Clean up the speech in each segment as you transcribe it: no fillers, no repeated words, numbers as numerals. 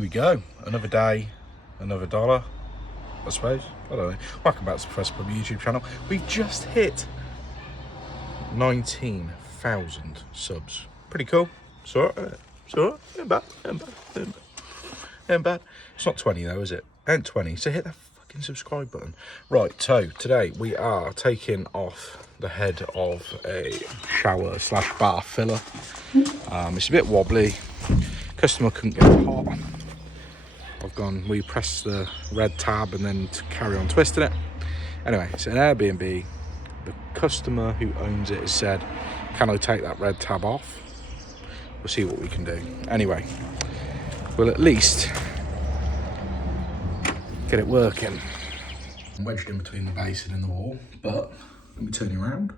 Here we go, another day, another dollar, I suppose. I don't know. Welcome back to the First Plumb YouTube channel. We've just hit 19,000 subs. Pretty cool. It's alright. It's alright. Ain't bad. Ain't bad. It's not 20 though, is it? Ain't 20. So hit that fucking subscribe button. Right, so today we are taking off the head of a shower / bath filler. It's a bit wobbly. Customer couldn't get it hot. We pressed the red tab and then to carry on twisting it. Anyway, it's an Airbnb. The customer who owns it has said, can I take that red tab off? We'll see what we can do. Anyway, we'll at least get it working. I'm wedged in between the basin and the wall, but let me turn you around.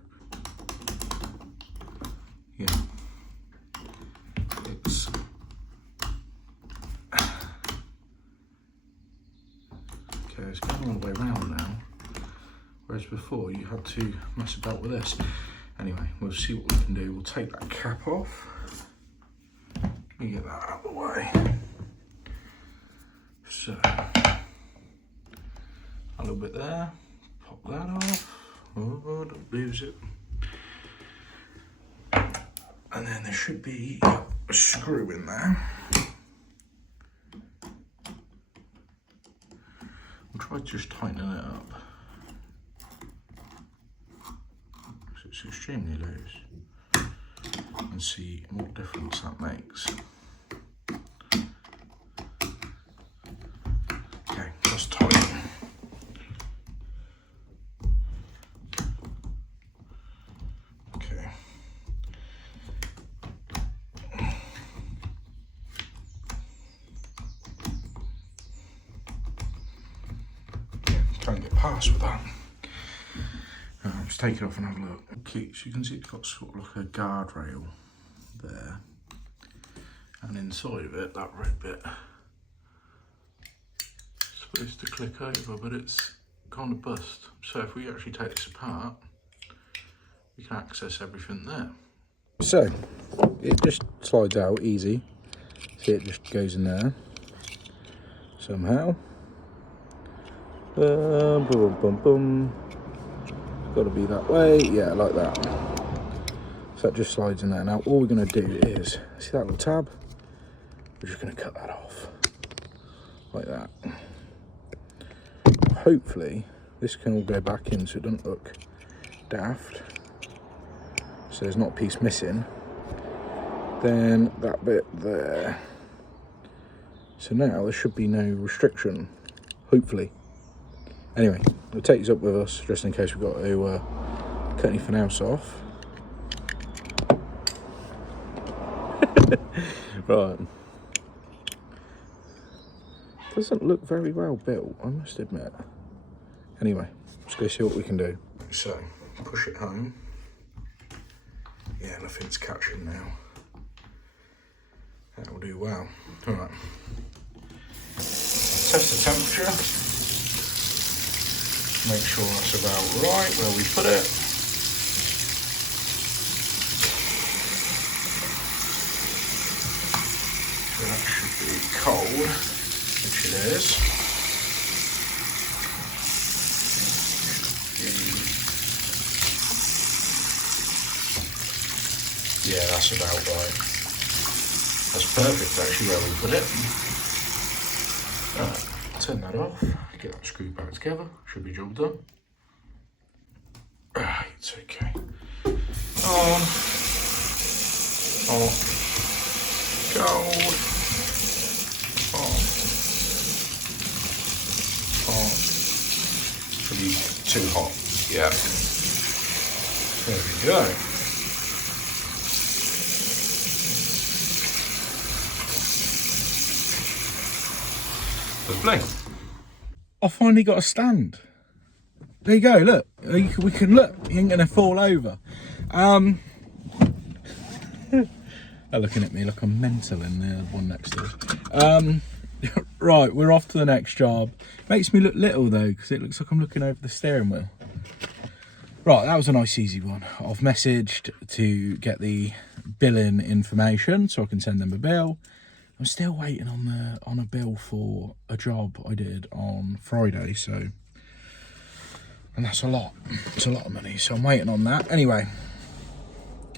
Yeah. It's okay, it's going all the way around now. Whereas before you had to mess about with this. Anyway, we'll see what we can do. We'll take that cap off. Let me get that out of the way. So, a little bit there. Pop that off. Oh, don't lose it. And then there should be a screw in there. We'll try just tightening it up. It's extremely loose, and see what difference that makes. Okay, just tighten. Okay. Can't get past with that. Just take it off and have a look. Okay, so you can see it's got sort of like a guardrail there, and inside of it, that red bit is supposed to click over, but it's kind of bust. So if we actually take this apart, we can access everything there. So it just slides out easy. See, it just goes in there somehow. Boom, boom, boom, boom. Got to be that way, yeah, like that. So that just slides in there. Now all we're going to do is, see that little tab? We're just going to cut that off, like that. Hopefully this can all go back in so it doesn't look daft. So there's not a piece missing. Then that bit there. So now there should be no restriction, hopefully. Anyway, we'll take these up with us just in case we've got to cut anything else off. Right. Doesn't look very well built, I must admit. Anyway, let's go see what we can do. So, push it home. Yeah, nothing's catching now. That will do well. Alright. Test the temperature. Make sure that's about right where we put it. So that should be cold, which it is. Yeah, that's about right. That's perfect actually where we put it. Right, turn that off. Get that screw back together, should be job done. Right, it's okay. On, off, gold, on. Should be too hot, yeah. There we go. Lovely. I finally got a stand. There you go, look. We can look. You ain't gonna fall over. They're looking at me like I'm mental in the one next to us. Right, we're off to the next job. Makes me look little though, because it looks like I'm looking over the steering wheel. Right, that was a nice easy one. I've messaged to get the billing information so I can send them a bill. I'm still waiting on a bill for a job I did on Friday, so, and that's a lot. It's a lot of money, so I'm waiting on that. Anyway,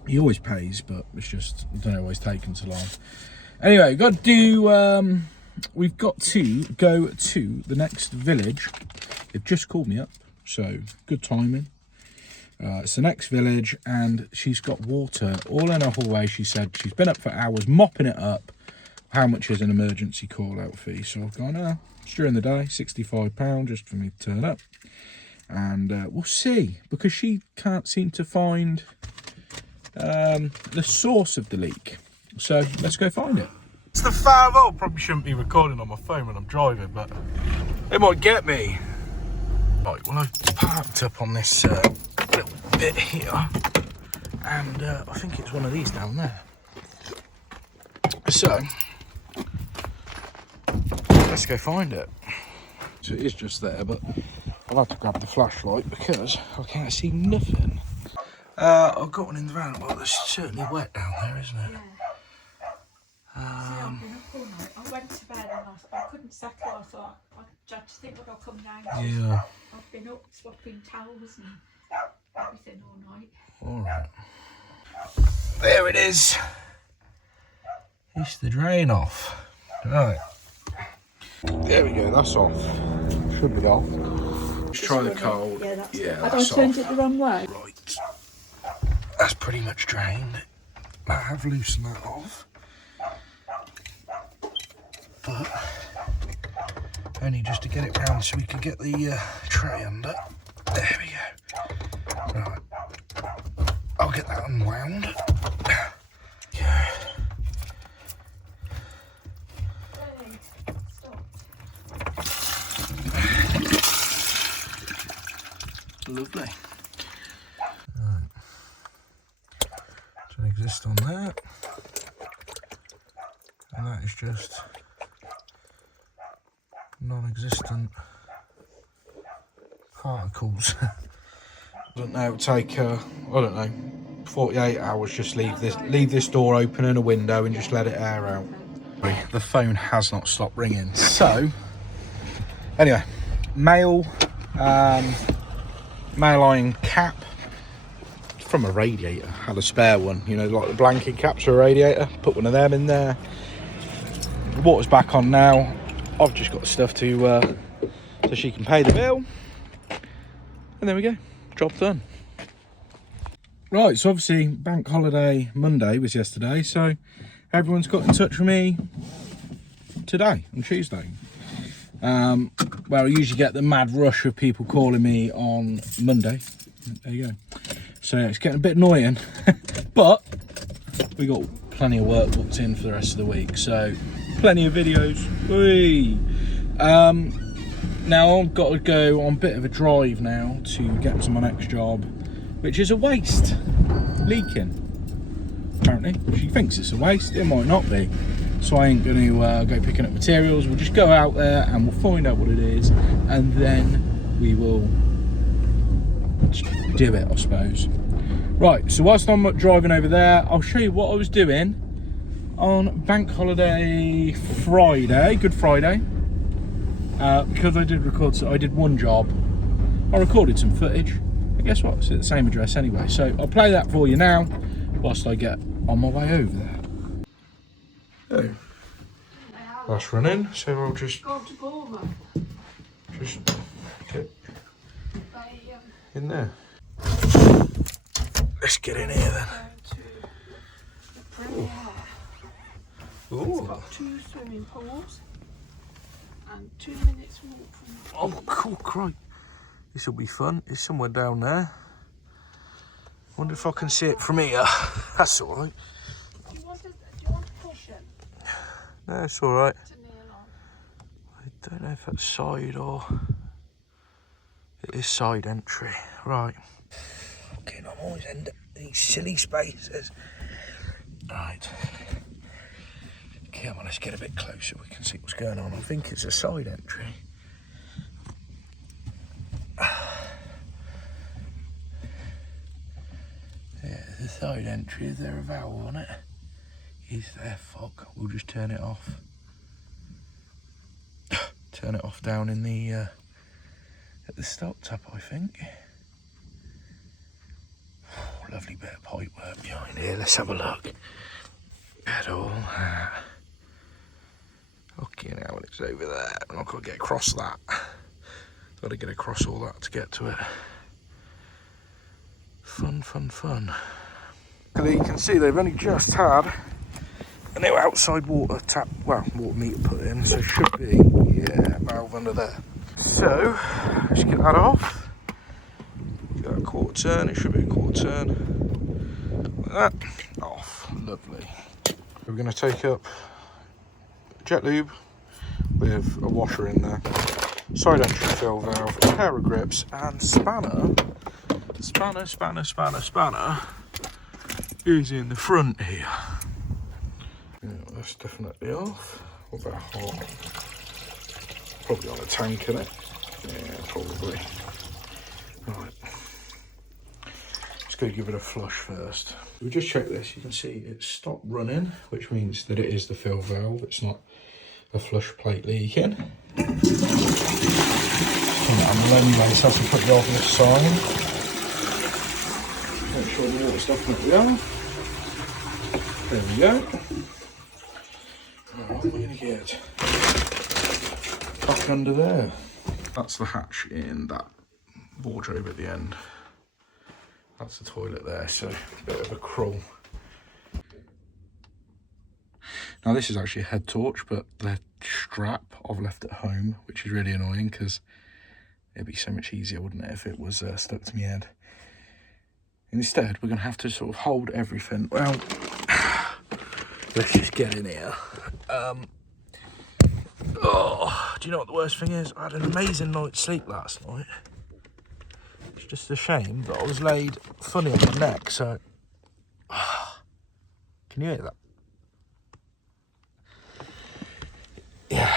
he always pays, but it's just, I don't know why it's taking so long. Anyway, we've got to go to the next village. They've just called me up, so good timing. It's the next village, and she's got water all in her hallway. She said she's been up for hours mopping it up. How much is an emergency call-out fee? So I've gone, it's during the day, £65 just for me to turn up. And we'll see, because she can't seem to find the source of the leak. So let's go find it. It's the farewell. Probably shouldn't be recording on my phone when I'm driving, but it might get me. Right, well, I've parked up on this little bit here, and I think it's one of these down there. So let's go find it. So it is just there, but I've had to grab the flashlight because I can't see nothing. I've got one in the van. Well, it's certainly wet down there, isn't it? Yeah. I've been up all night. I went to bed and I couldn't settle. I thought, I had to think what I'll come down to. Yeah. I've been up swapping towels and everything all night. Alright. There it is. It's the drain off. Right. There we go, that's off. Should be off. Let's try the cold. Yeah, that's that's I turned off. it the wrong way. Right. That's pretty much drained. I have loosened that off. But only just to get it round so we can get the tray under. There we go. Right. I'll get that unwound. Yeah. Lovely. Right. So exist on that. And that is just non-existent particles. Doesn't now take I don't know, 48 hours. Just leave this door open and a window and just let it air out. The phone has not stopped ringing. So anyway, male iron cap from a radiator. Had a spare one, you know, like the blanket caps for a radiator. Put one of them in there. The water's back on now. I've just got the stuff to so she can pay the bill, and there we go, job done. Right, so obviously bank holiday Monday was yesterday, so everyone's got in touch with me today on Tuesday. Where I usually get the mad rush of people calling me on Monday. There you go. So yeah, it's getting a bit annoying, but we got plenty of work booked in for the rest of the week, so plenty of videos. Whee! Now I've got to go on a bit of a drive now to get to my next job, which is a waste. Leaking. Apparently, she thinks it's a waste. It might not be. So I ain't going to go picking up materials. We'll just go out there and we'll find out what it is, and then we will do it, I suppose. Right, so whilst I'm driving over there, I'll show you what I was doing on bank holiday Friday, Good Friday, because I did record, so I did one job. I recorded some footage, and guess what? It's at the same address anyway. So I'll play that for you now, whilst I get on my way over there. Oh, that's running, so I'll just get in there. Let's get in here then. It's got 2 swimming pools and 2 minutes walk from the Oh, cool, crikey. This will be fun. It's somewhere down there. Wonder if I can see it from here. That's all right. Do you want to push it? No, it's all right. To kneel on? I don't know if that's side or... It is side entry. Right. Fucking, I'm always end up these silly spaces. Right. Come on, let's get a bit closer. We can see what's going on. I think it's a side entry. Yeah, the side entry. Is there a valve on it? is there. Fuck, we'll just turn it off. Turn it off down in the at the stop tap, I think. Oh, lovely bit of pipe work behind here. Let's have a look at all that. Okay, now it's over there. I'm not gonna get across that. Got to get across all that to get to it. Fun, fun, fun. You can see they've only just had a new outside water tap, well, water meter put in, so it should be, yeah, valve under there. So, let's get that off. Get that quarter turn, it should be a quarter turn. Like that, off, lovely. We're going to take up jet lube with a washer in there, side entry fill valve, a pair of grips, and spanner is in the front here. Yeah, that's definitely off. What about hot? Probably on a tank in it. Yeah, probably. Right. Let's go give it a flush first. We just checked this. You can see it's stopped running, which means that it is the fill valve. It's not a flush plate leaking. Put it on the anyway, so I have to put the obvious sign. Make sure the water's definitely on. There we go. Right, what am I going to get? Back under there. That's the hatch in that wardrobe at the end. That's the toilet there, so a bit of a crawl. Now this is actually a head torch, but the strap I've left at home, which is really annoying because it'd be so much easier, wouldn't it, if it was stuck to my head. Instead, we're going to have to sort of hold everything. Well, let's just get in here. Oh, do you know what the worst thing is? I had an amazing night's sleep last night. It's just a shame that I was laid funny on my neck, so... Can you hear that? Yeah.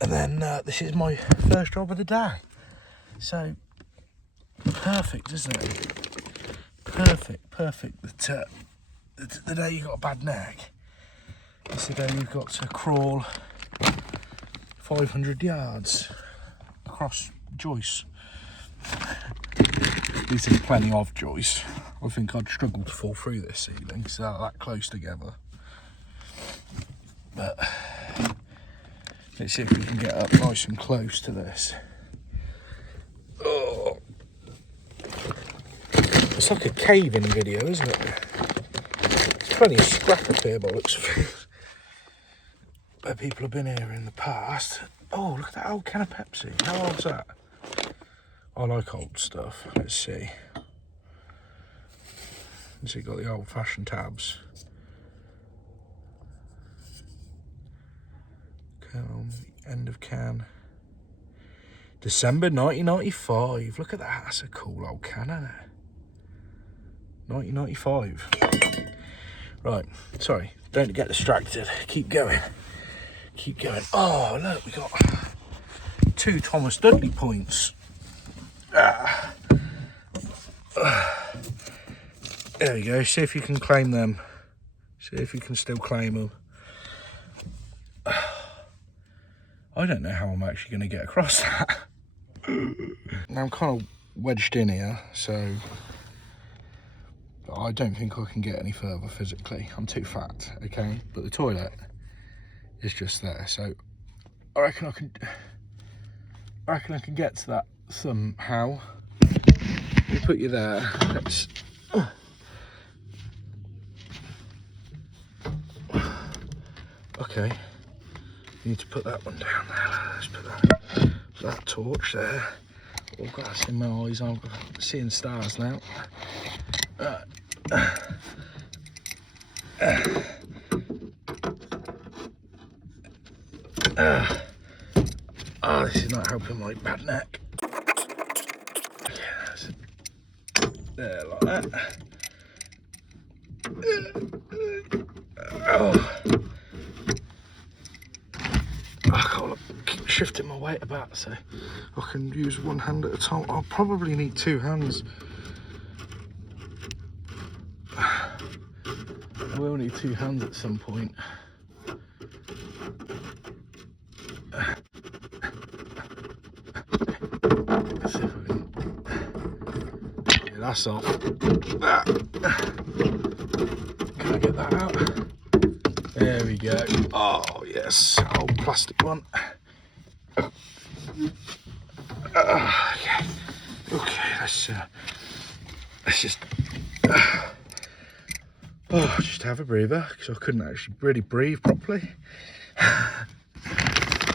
And then this is my first job of the day. So, perfect, isn't it? Perfect. The day you got a bad neck, it's the day you've got to crawl 500 yards across joists. At least there's plenty of joists. I think I'd struggle to fall through this ceiling because they're that close together. But let's see if we can get up nice and close to this. Oh. It's like a cave-in video, isn't it? There's plenty of scrap up here by the looks of it. Where people have been here in the past. Oh, look at that old can of Pepsi. How old's that? I like old stuff. Let's see. So you've got the old-fashioned tabs. End of can. December 1995. Look at that. That's a cool old can, isn't it? 1995. Right. Sorry. Don't get distracted. Keep going. Oh, look. We got 2 Thomas Dudley points. There we go. See if you can claim them. See if you can still claim them. I don't know how I'm actually going to get across that. Now I'm kind of wedged in here, so I don't think I can get any further physically. I'm too fat, okay? But the toilet is just there, so I reckon I can get to that somehow. We put you there. Let's. Okay. You need to put that one down there. Let's put that torch there. Oh God, that's in my eyes. I'm seeing stars now. Oh, this is not helping my bad neck. Yeah, there, like that. Oh. I can't keep shifting my weight about, so I can use one hand at a time. I'll probably need 2 hands. I will need two hands at some point. Let's see if I can get that's off. Can I get that out? There we go. Oh yes, old plastic one. Okay, let's just just have a breather because I couldn't actually really breathe properly.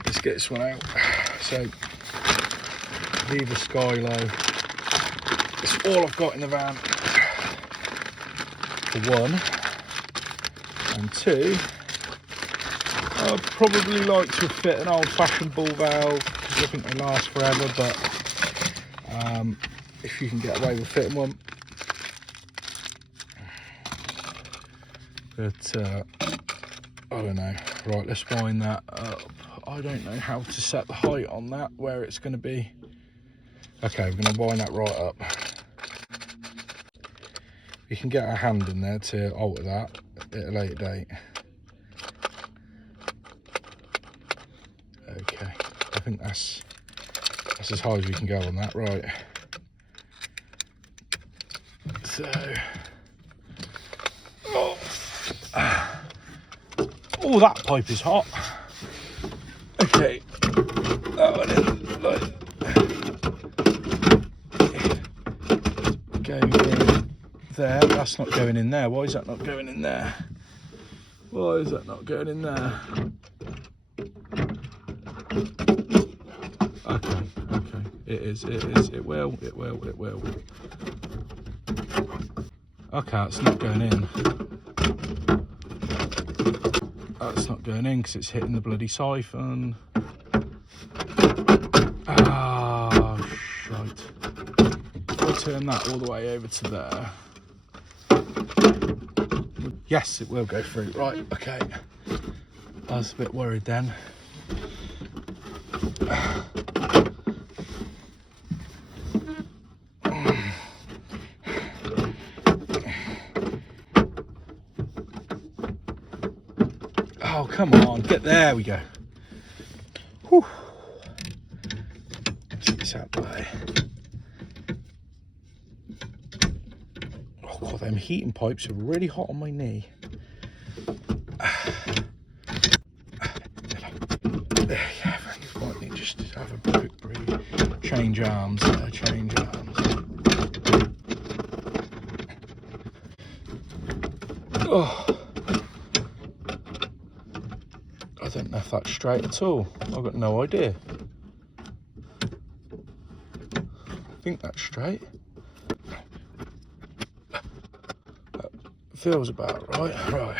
Let's get this one out. So leave the sky low. It's all I've got in the van for one, and two, I'd probably like to fit an old-fashioned ball valve because I think they last forever, but if you can get away with fitting one. But I don't know. Right, let's wind that up. I don't know how to set the height on that, where it's going to be. Okay, we're going to wind that right up. You can get a hand in there to alter that at a later date. Okay, I think that's as high as we can go on that, right? So, oh, that pipe is hot. Okay, that one in, like, going in there. That's not going in there. Why is that not going in there? Why is that not going in there? Okay, it is, it will. Okay, it's not going in. That's not going in because it's hitting the bloody siphon. Ah, shite. If I turn that all the way over to there. Yes, it will go through. Right, okay. I was a bit worried then. Oh, come on, get there, we go. Whew. Take this out the way. Oh god, them heating pipes are really hot on my knee. There you go. Might need just to have a quick breathe. Change arms there, change arms. Oh. I don't know if that's straight at all. I've got no idea. I think that's straight. That feels about right. Right.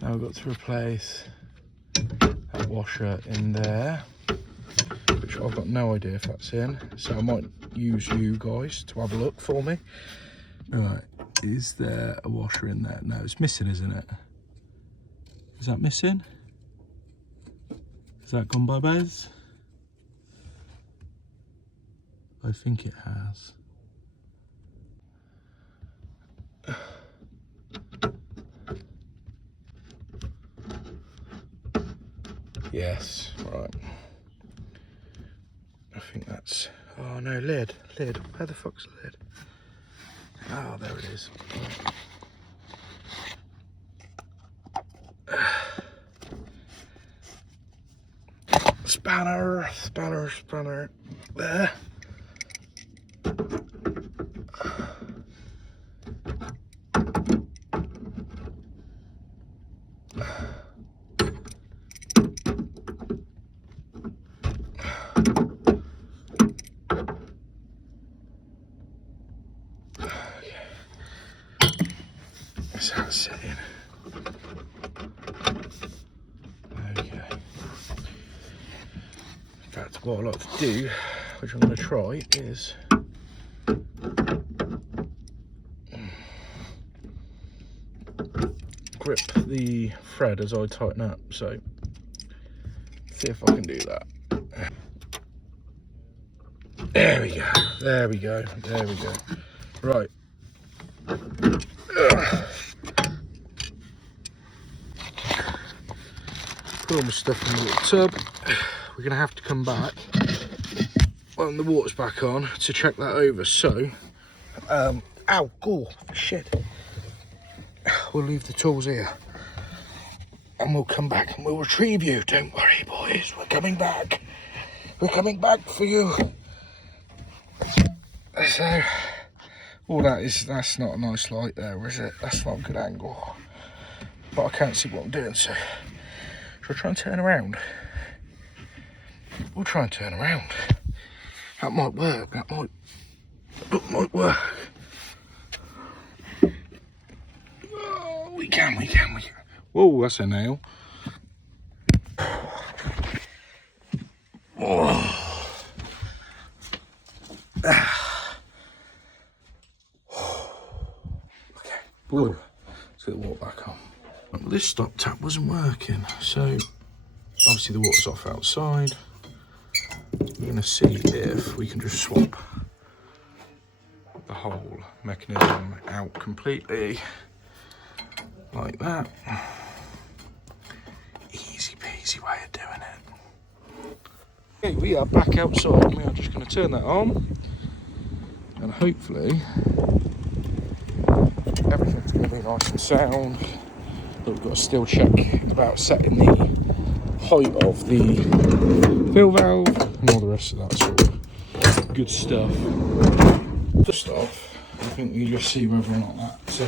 Now we've got to replace that washer in there, which I've got no idea if that's in. So I might use you guys to have a look for me. Right. Is there a washer in there? No, it's missing, isn't it? Is that missing? Has that gone bye-byes? I think it has. Yes, right. I think that's... Oh no, lid. Where the fuck's the lid? Oh, there it is. Spanner. There. That's how it's sitting. Okay. In fact, what I like to do, which I'm going to try, is grip the thread as I tighten up. So, see if I can do that. There we go. Right. Put all my stuff in the water tub. We're going to have to come back when the water's back on to check that over. So, ow, oh, shit. We'll leave the tools here. And we'll come back and we'll retrieve you. Don't worry, boys. We're coming back. We're coming back for you. So, all that's not a nice light there, is it? That's not a good angle. But I can't see what I'm doing, so shall I try and turn around? We'll try and turn around. That might work. That might work. Oh, we can. Whoa, that's a nail. Oh. Okay. Whoa. Let's get the water back on. Well, this stop tap wasn't working, so obviously the water's off outside. We're going to see if we can just swap the whole mechanism out completely, like that. Easy peasy way of doing it. Okay, we are back outside. We are just going to turn that on, and hopefully everything's going to be nice and sound. But we've got to still check about setting the height of the fill valve and all the rest of that sort of good stuff. Just off, I think we just see whether or not that's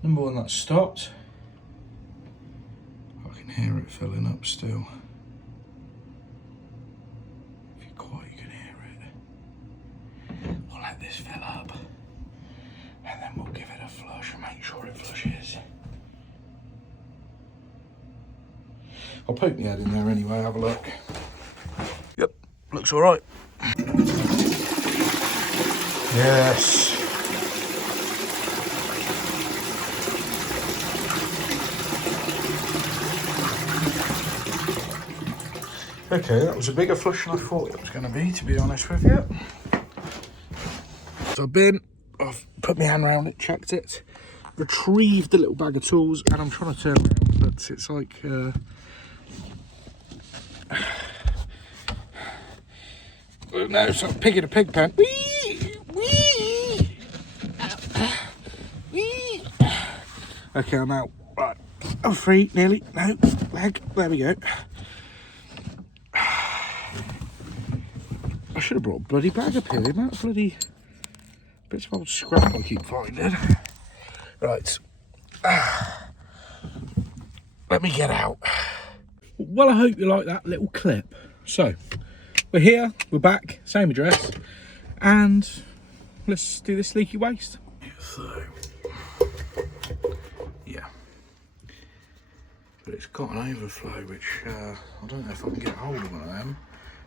number one, that's stopped. I can hear it filling up still. If you're quiet, you can hear it. We'll let this fill up and then we'll give it a flush and make sure it flushes. I'll poke my head in there anyway, have a look. Yep, looks all right. Yes. Okay, that was a bigger flush than I thought it was going to be honest with you. So I've put my hand around it, checked it, retrieved the little bag of tools, and I'm trying to turn around, but it's like... no, it's like pig in a pig pen. Wee! Wee! Wee! Okay, I'm out. Right. I'm free, nearly. No, leg. There we go. I should have brought a bloody bag up here. The amount of bloody bits of old scrap I keep finding. Right. Let me get out. Well, I hope you like that little clip. So, we're here, we're back, same address, and let's do this leaky waste. So, yeah. But it's got an overflow, which I don't know if I can get hold of one of them,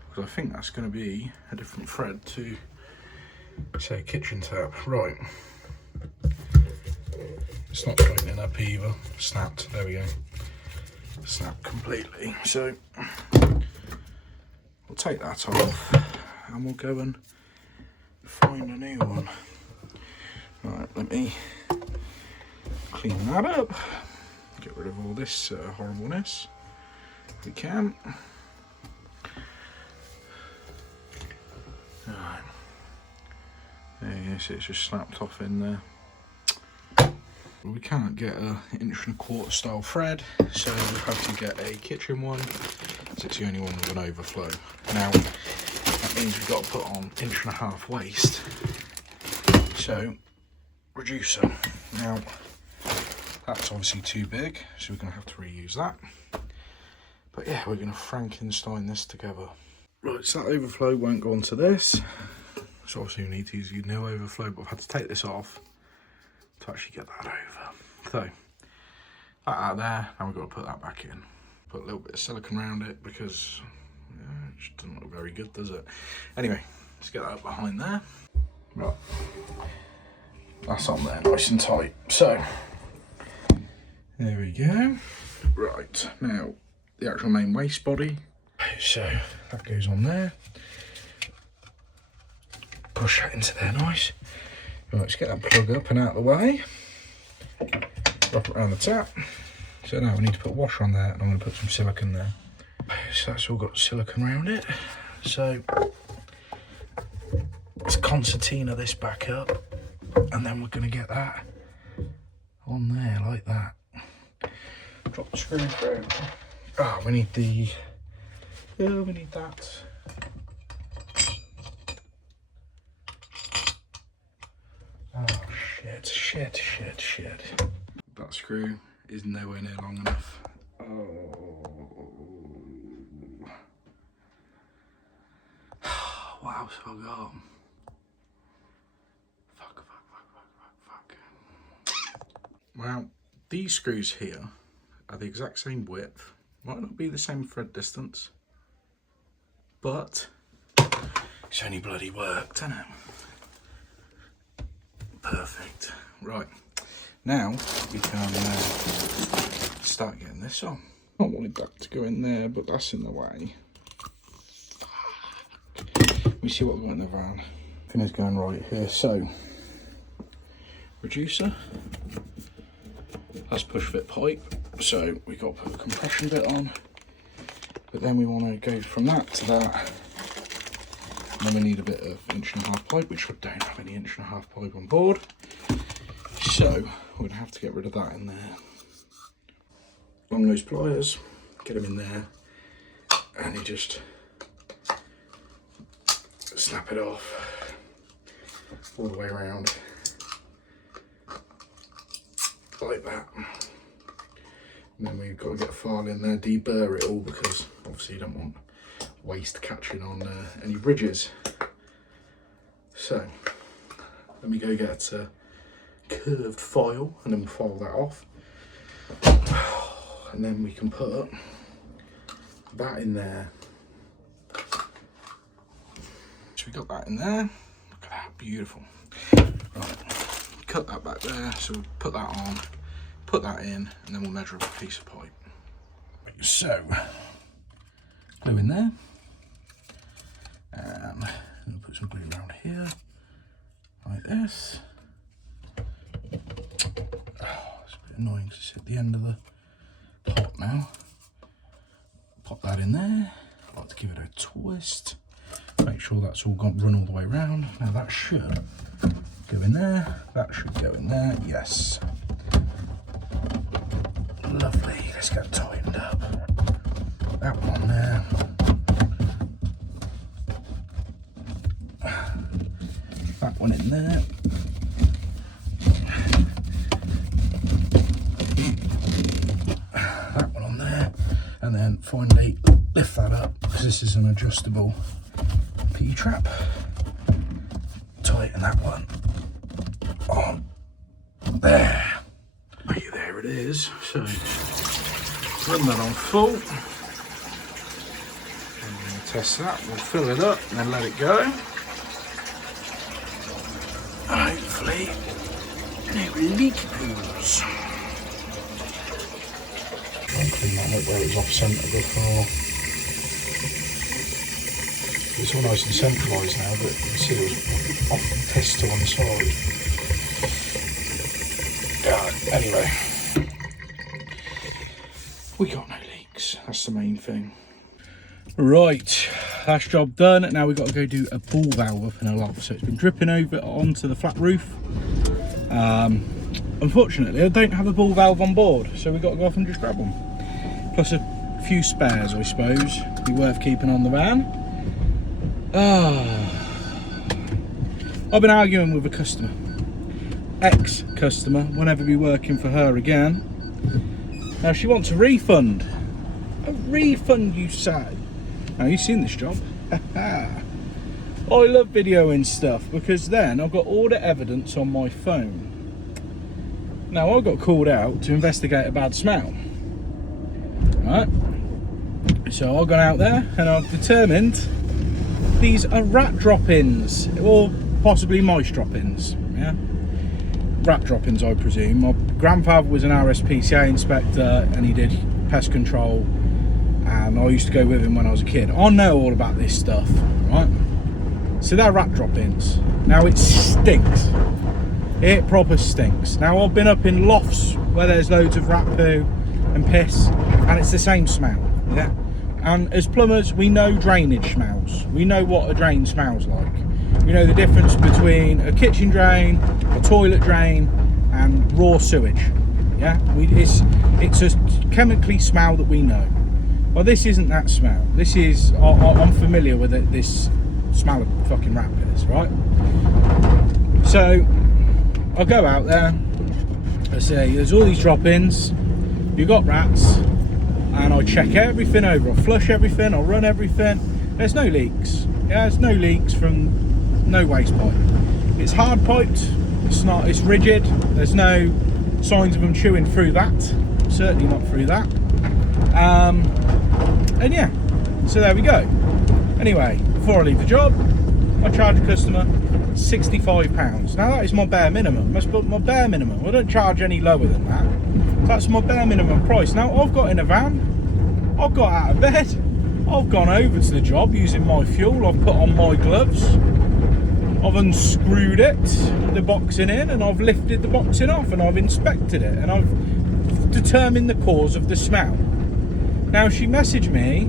because I think that's going to be a different thread to, say, kitchen tap. Right. It's not tightening up either. Snapped. There we go. Snapped completely. So we'll take that off and we'll go and find a new one. Right, let me clean that up. Get rid of all this horribleness if we can. Right. There you go, so it's just snapped off in there. We can't get an 1.25" style thread, so we'll have to get a kitchen one, so it's the only one with an overflow. Now, that means we've got to put on 1.5" waste, so reducer. Now, that's obviously too big, so we're going to have to reuse that. But yeah, we're going to Frankenstein this together. Right, so that overflow won't go onto this, so obviously we need to use a new overflow, but I've had to take this off to actually get that over. So, that out there, now we've got to put that back in. Put a little bit of silicone around it because it just doesn't look very good, does it? Anyway, let's get that behind there. Right, that's on there nice and tight. So, there we go. Right, now the actual main waste body. So, that goes on there. Push that into there nice. Right, let's get that plug up and out of the way. Drop it around the tap. So now we need to put a washer on there, and I'm going to put some silicone there. So that's all got silicone around it. So let's concertina this back up, and then we're going to get that on there like that. Drop the screw through. Ah, we need the, oh, we need that. Oh, shit. That screw is nowhere near long enough. Oh. What else have I got? Fuck. Well, these screws here are the exact same width. Might not be the same thread distance, but it's only bloody worked, isn't it? Perfect. Right, now we can start getting this on. I wanted that to go in there, but that's in the way. Let me see what we got in the van. Everything is going right here. So, reducer. That's push fit pipe. So we got to put a compression bit on. But then we want to go from that to that. And then we need a bit of 1.5" pipe, which we don't have any 1.5" pipe on board. So we're going to have to get rid of that in there. Long nose pliers, get them in there, and you just snap it off all the way around like that. And then we've got to get a file in there, deburr it all, because obviously you don't want waste catching on any bridges. So let me go get a curved file, and then we'll file that off, and then we can put that in there. So we got that in there. Look at that, beautiful. Right, cut that back there. So we'll put that on, put that in, and then we'll measure up a piece of pipe. So glue in there, and we'll put some glue around here like this. Oh, it's a bit annoying because it's at the end of the pot now. Pop that in there. I like to give it a twist. Make sure that's all gone, run all the way around. Now that should go in there. That should go in there. Yes. Lovely. Let's get it tightened up. That one there. That one in there. That one on there. And then finally lift that up, because this is an adjustable P-trap. Tighten that one on there. There it is. So run that on full. And we'll test that. We'll fill it up and then let it go. Hopefully no leak poos. Try and clean that up where it's off centre before. It's all nice and centralised now, but you can see it was off test to one side. Anyway, we got no leaks. That's the main thing. Right, that's job done. Now we've got to go do a ball valve up in a loft. So it's been dripping over onto the flat roof. Unfortunately, I don't have a ball valve on board, so we've got to go off and just grab one. Plus a few spares, I suppose. Be worth keeping on the van. I've been arguing with a customer. Ex-customer, won't ever be working for her again. Now she wants a refund. A refund, you say? Now you've seen this job. I love videoing stuff, because then I've got all the evidence on my phone. Now I got called out to investigate a bad smell. Right? So I've gone out there and I've determined these are rat drop-ins, or possibly mice drop-ins. Yeah? Rat drop-ins, I presume. My grandfather was an RSPCA inspector and he did pest control, and I used to go with him when I was a kid. I know all about this stuff, right? So they're rat drop-ins. Now it stinks. It proper stinks. Now I've been up in lofts where there's loads of rat poo and and piss, and it's the same smell. Yeah. And as plumbers, we know drainage smells. We know what a drain smells like. We know the difference between a kitchen drain, a toilet drain, and raw sewage. Yeah, it's a chemically smell that we know. Well, this isn't that smell. This is, I'm familiar with it, this smell of fucking rat piss, right? So I go out there, I say there's all these drop-ins, you've got rats, and I check everything over. I flush everything, I run everything. There's no leaks. Yeah, there's no leaks from no waste pipe. It's hard piped, it's rigid. There's no signs of them chewing through that. Certainly not through that. And yeah, so there we go. Anyway, before I leave the job, I charge a customer £65. Now that is my bare minimum. That's my bare minimum. I don't charge any lower than that. That's my bare minimum price. Now I've got in a van, I've got out of bed, I've gone over to the job using my fuel, I've put on my gloves, I've unscrewed it, the boxing in, and I've lifted the boxing off, and I've inspected it, and I've determined the cause of the smell. Now she messaged me,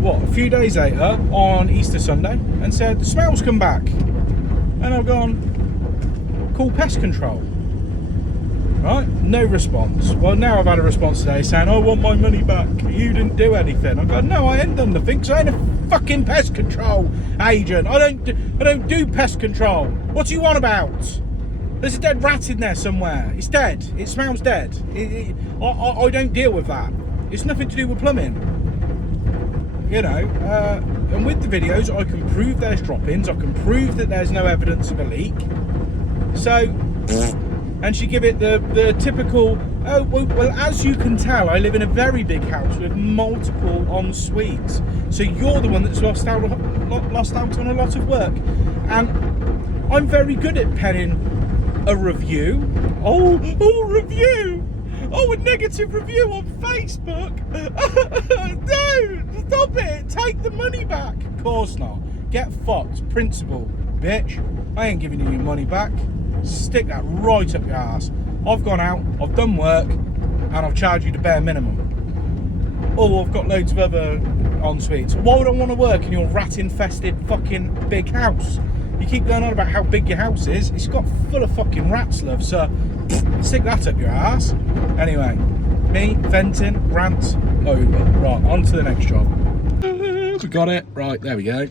what, a few days later on Easter Sunday, and said the smell's come back. And I've gone, call pest control. Right, no response. Well, now I've had a response today saying, I want my money back, you didn't do anything. I've gone, no, I ain't done nothing, because I ain't a fucking pest control agent. I don't do pest control. What do you want about? There's a dead rat in there somewhere. It's dead. It smells dead. I don't deal with that. It's nothing to do with plumbing. You know, and with the videos, I can prove there's drop-ins. I can prove that there's no evidence of a leak. So, and she give it the typical, oh, well, as you can tell, I live in a very big house with multiple en-suites. So you're the one that's lost out on a lot of work. And I'm very good at penning a review. Oh, review! Oh, a negative review on Facebook. No, stop it. Take the money back. Of course not. Get fucked. Principle, bitch. I ain't giving you your money back. Stick that right up your ass. I've gone out, I've done work, and I've charged you the bare minimum. Oh, I've got loads of other en-suites. Why would I want to work in your rat-infested fucking big house? You keep going on about how big your house is. It's got full of fucking rats, love, so stick that up your ass. Anyway, me, venting, rant, over. Right, on to the next job. We got it. Right, there we go.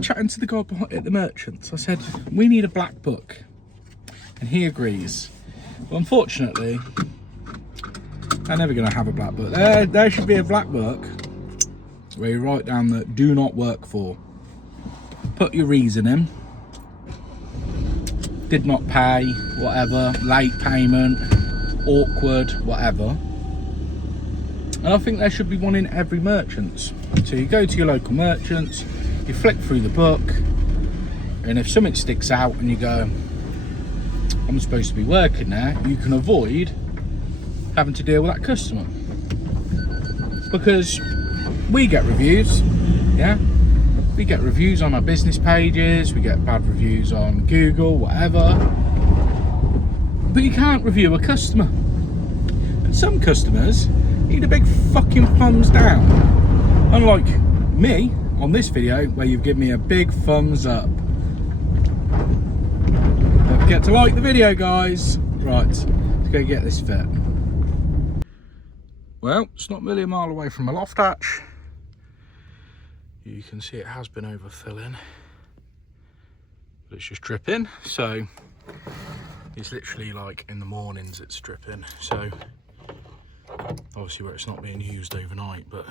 Chatting to the guy at the merchants, I said, we need a black book. And he agrees. Well, unfortunately, they're never going to have a black book. There should be a black book where you write down that do not work for. Put your reason in. Did not pay, whatever, late payment, awkward, whatever. And I think there should be one in every merchant. So you go to your local merchants, you flick through the book, and if something sticks out and you go, I'm supposed to be working there, you can avoid having to deal with that customer. Because we get reviews, yeah? We get reviews on our business pages, we get bad reviews on Google, whatever. But you can't review a customer. And some customers need a big fucking thumbs down. Unlike me on this video, where you've given me a big thumbs up. Don't forget to like the video, guys. Right, let's go get this fit. Well, it's not a million mile away from a loft hatch. You can see it has been overfilling, but it's just dripping. So it's literally like in the mornings it's dripping. So obviously where it's not being used overnight, but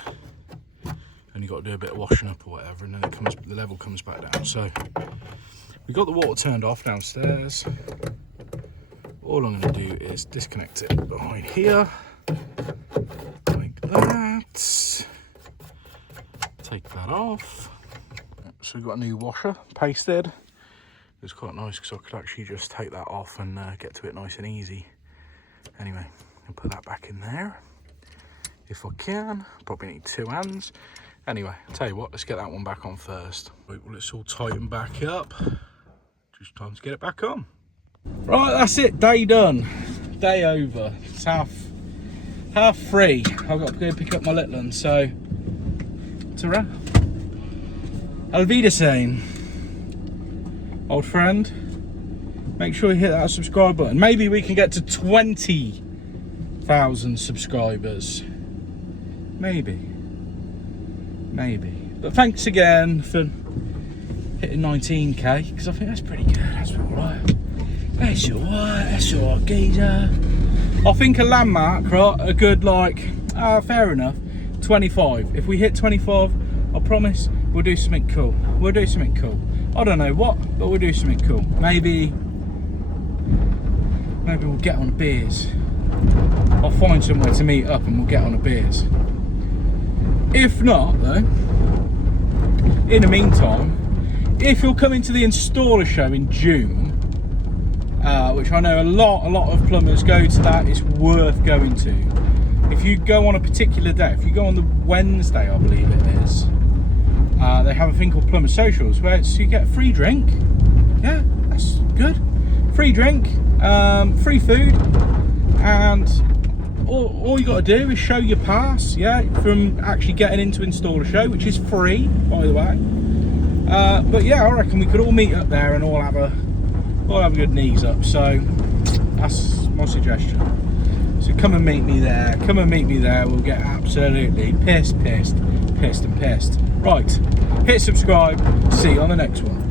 only got to do a bit of washing up or whatever, and then the level comes back down. So we got the water turned off downstairs. All I'm going to do is disconnect it behind here, like that. Take that off. So we've got a new washer pasted. It's quite nice because I could actually just take that off and get to it nice and easy. Anyway, I'll put that back in there if I can. Probably need 2 hands. Anyway, I'll tell you what, let's get that one back on first. Right, well, it's all tightened back up. Just time to get it back on. Right, that's it, day done. Day over. It's 3:30. I've got to go pick up my little one, so ta-ra. Auf Wiedersehen, old friend. Make sure you hit that subscribe button. Maybe we can get to 20,000 subscribers. Maybe. But thanks again for hitting 19k, because I think that's pretty good. That's alright. That's alright, geezer. I think a landmark, right, a good, like, fair enough, 25. If we hit 25, I promise we'll do something cool. I don't know what, but we'll do something cool. Maybe we'll get on a beers. I'll find somewhere to meet up and we'll get on a beers. If not, though, in the meantime, if you're coming to the installer show in June, which I know a lot of plumbers go to that, it's worth going to. If you go on a particular day, if you go on the Wednesday, I believe it is, they have a thing called Plumber Socials, where you get a free drink. Yeah, that's good. Free drink, free food, and all you got to do is show your pass, yeah, from actually getting into installer show, which is free, by the way. But yeah, I reckon we could all meet up there and all have a good knees up. So that's my suggestion. So come and meet me there. We'll get absolutely pissed. Right, hit subscribe. See you on the next one.